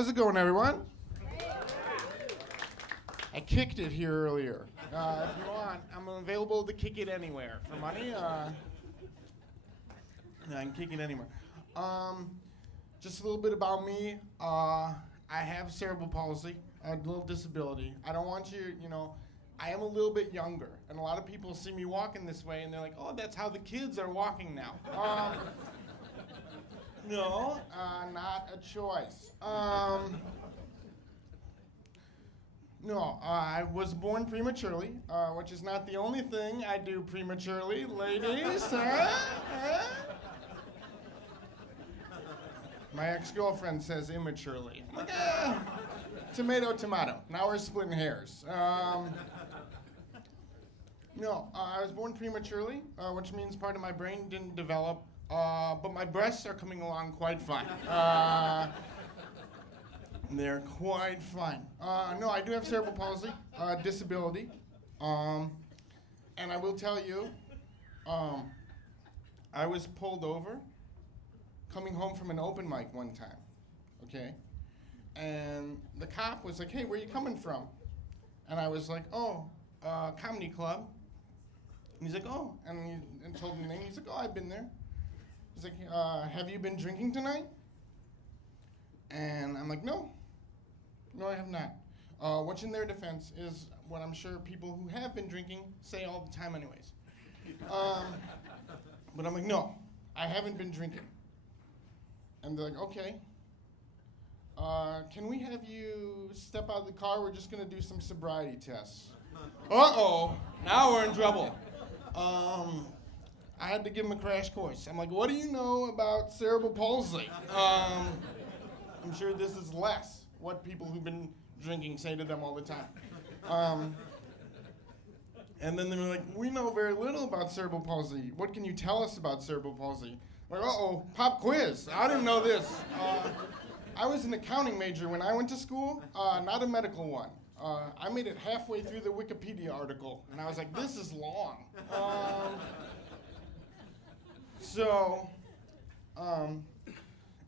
How's it going, everyone? I kicked it here earlier. If you want, I'm available to kick it anywhere. For money, I can kick it anywhere. Just a little bit about me. I have cerebral palsy, a little disability. I don't want you, I am a little bit younger, and a lot of people see me walking this way, and they're like, oh, that's how the kids are walking now. No, not a choice. No, I was born prematurely, which is not the only thing I do prematurely, ladies. My ex-girlfriend says immaturely. I'm like, tomato, tomato. Now we're splitting hairs. No, I was born prematurely, which means part of my brain didn't develop, but my breasts are coming along quite fine. They're quite fine. No, I do have cerebral palsy, disability, and I will tell you, I was pulled over coming home from an open mic one time, okay? And the cop was like, hey, where are you coming from? And I was like, oh, comedy club. And he's like, oh, and told me the name. He's like, oh, I've been there. He's like, have you been drinking tonight? And I'm like, no, I have not. What's in their defense is what I'm sure people who have been drinking say all the time anyways. But I'm like, no, I haven't been drinking. And they're like, okay. Can we have you step out of the car? We're just gonna do some sobriety tests. Uh-oh, now we're in trouble. I had to give him a crash course. I'm like, what do you know about cerebral palsy? I'm sure this is less what people who've been drinking say to them all the time. And then they were like, we know very little about cerebral palsy. What can you tell us about cerebral palsy? I'm like, uh-oh, pop quiz. I didn't know this. I was an accounting major when I went to school, not a medical one. I made it halfway through the Wikipedia article, and I was like, this is long.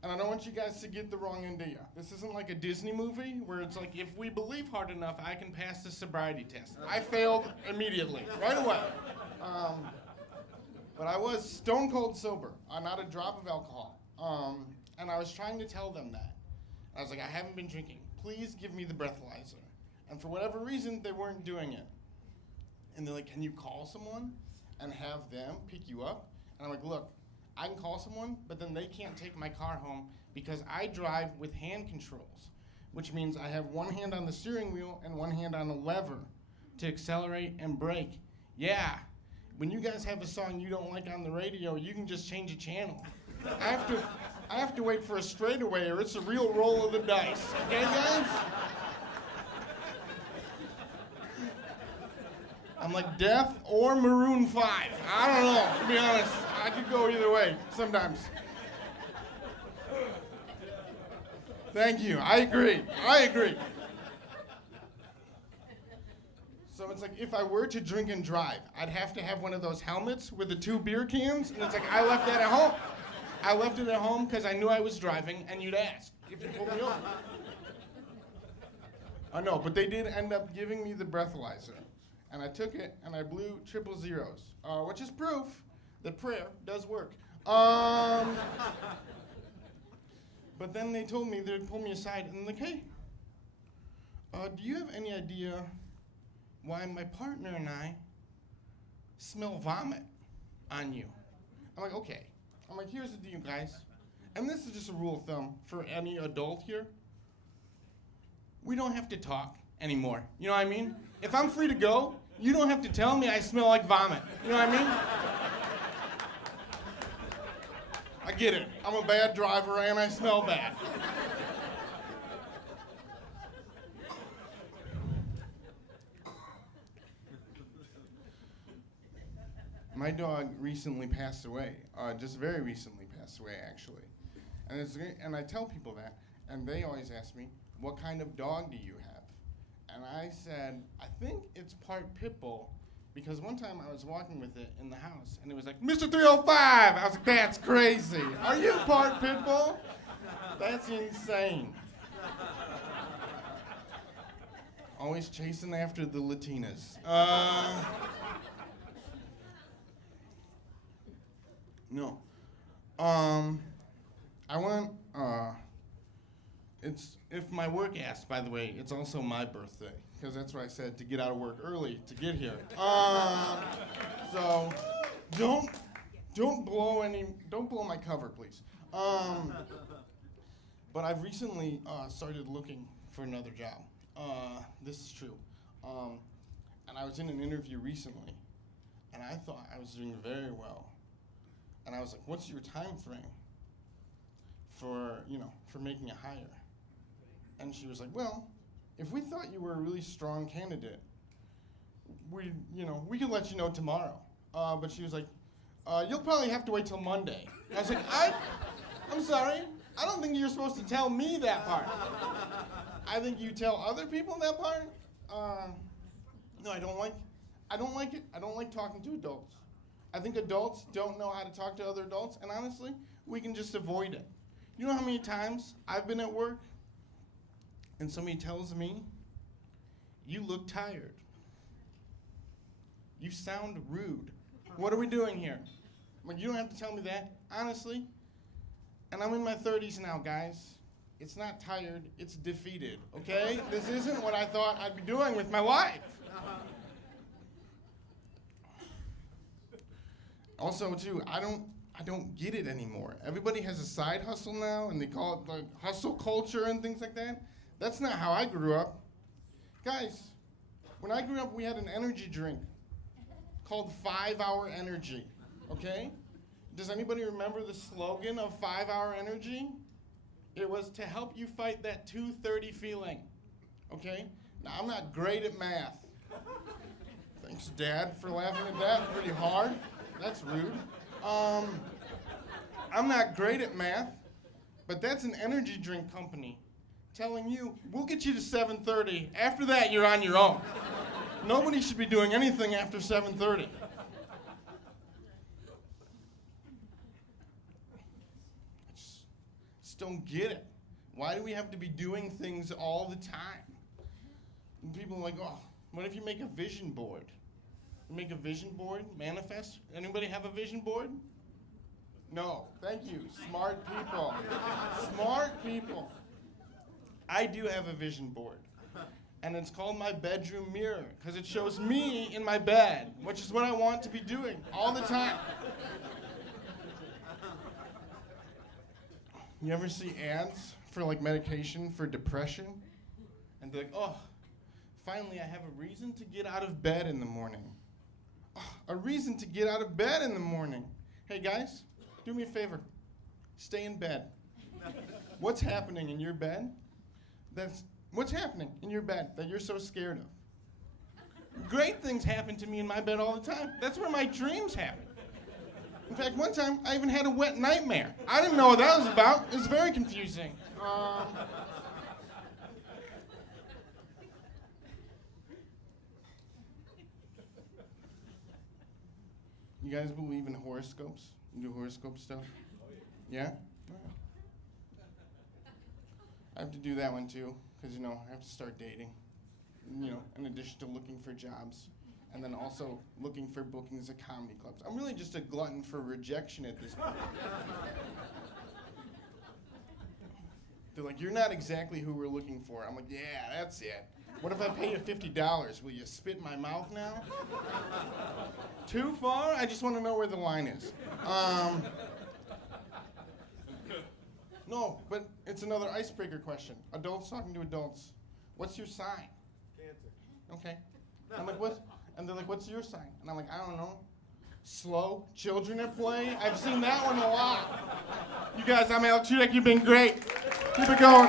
And I don't want you guys to get the wrong idea. This isn't like a Disney movie where it's like, if we believe hard enough, I can pass the sobriety test. I failed immediately, right away. But I was stone cold sober, not a drop of alcohol. And I was trying to tell them that. I was like, I haven't been drinking. Please give me the breathalyzer. And for whatever reason, they weren't doing it. And they're like, can you call someone and have them pick you up? And I'm like, look, I can call someone, but then they can't take my car home because I drive with hand controls, which means I have one hand on the steering wheel and one hand on the lever to accelerate and brake. Yeah, when you guys have a song you don't like on the radio, you can just change a channel. I have to wait for a straightaway or it's a real roll of the dice. Okay, guys? I'm like Death or Maroon 5. I don't know, to be honest. I could go either way sometimes. Thank you. I agree. So it's like if I were to drink and drive, I'd have to have one of those helmets with the 2 beer cans, and it's like I left that at home. I left it at home because I knew I was driving, and you'd ask if you pulled me over. No, but they did end up giving me the breathalyzer. And I took it, and I blew 000, which is proof that prayer does work. But then they told me, they'd pull me aside, and like, hey, do you have any idea why my partner and I smell vomit on you? I'm like, okay. I'm like, here's the deal, guys. And this is just a rule of thumb for any adult here. We don't have to talk anymore. You know what I mean? If I'm free to go, you don't have to tell me I smell like vomit. You know what I mean? I get it. I'm a bad driver and I smell bad. My dog recently passed away, just very recently passed away, actually. And I tell people that, and they always ask me, what kind of dog do you have? And I said, I think it's part pit bull, because one time I was walking with it in the house, and it was like, Mr. 305! I was like, that's crazy. Are you part pit bull? That's insane. Always chasing after the Latinas. No. I want, if my work asks, by the way, it's also my birthday, because that's what I said, to get out of work early to get here. So, don't blow my cover, please. But I've recently started looking for another job. This is true. And I was in an interview recently, and I thought I was doing very well. And I was like, what's your time frame for making a hire? And she was like, well, if we thought you were a really strong candidate, we could let you know tomorrow. But she was like, you'll probably have to wait till Monday. And I was like, I'm sorry, I don't think you're supposed to tell me that part. I think you tell other people that part. No, I don't like it. I don't like talking to adults. I think adults don't know how to talk to other adults, and honestly, we can just avoid it. You know how many times I've been at work and somebody tells me, you look tired. You sound rude. What are we doing here? I'm like, you don't have to tell me that, honestly. And I'm in my 30s now, guys. It's not tired, it's defeated, okay? This isn't what I thought I'd be doing with my life. Also, too, I don't get it anymore. Everybody has a side hustle now, and they call it like hustle culture and things like that. That's not how I grew up. Guys, when I grew up, we had an energy drink called 5 Hour Energy, okay? Does anybody remember the slogan of 5 Hour Energy? It was to help you fight that 2:30 feeling, okay? Now, I'm not great at math. Thanks, Dad, for laughing at that pretty hard. That's rude. I'm not great at math, but that's an energy drink company telling you, we'll get you to 7:30. After that, you're on your own. Nobody should be doing anything after 7:30. I just don't get it. Why do we have to be doing things all the time? And people are like, oh, what if you make a vision board? Make a vision board, manifest. Anybody have a vision board? No, thank you. Smart people. Smart people. I do have a vision board, and it's called my bedroom mirror because it shows me in my bed, which is what I want to be doing all the time. You ever see ads for like medication for depression? And they're like, oh, finally I have a reason to get out of bed in the morning. A reason to get out of bed in the morning. Hey guys, do me a favor. Stay in bed. What's happening in your bed? What's happening in your bed that you're so scared of? Great things happen to me in my bed all the time. That's where my dreams happen. In fact, one time I even had a wet nightmare. I didn't know what that was about. It was very confusing. You guys believe in horoscopes? You do horoscope stuff? Yeah? I have to do that one too, because I have to start dating. In addition to looking for jobs, and then also looking for bookings at comedy clubs. I'm really just a glutton for rejection at this point. They're like, you're not exactly who we're looking for. I'm like, yeah, that's it. What if I pay you $50? Will you spit in my mouth now? Too far? I just want to know where the line is. No, but it's another icebreaker question. Adults talking to adults. What's your sign? Cancer. Okay. I'm like, what? And they're like, what's your sign? And I'm like, I don't know. Slow. Children at play. I've seen that one a lot. You guys, I'm Alex Hudec. You've been great. Keep it going.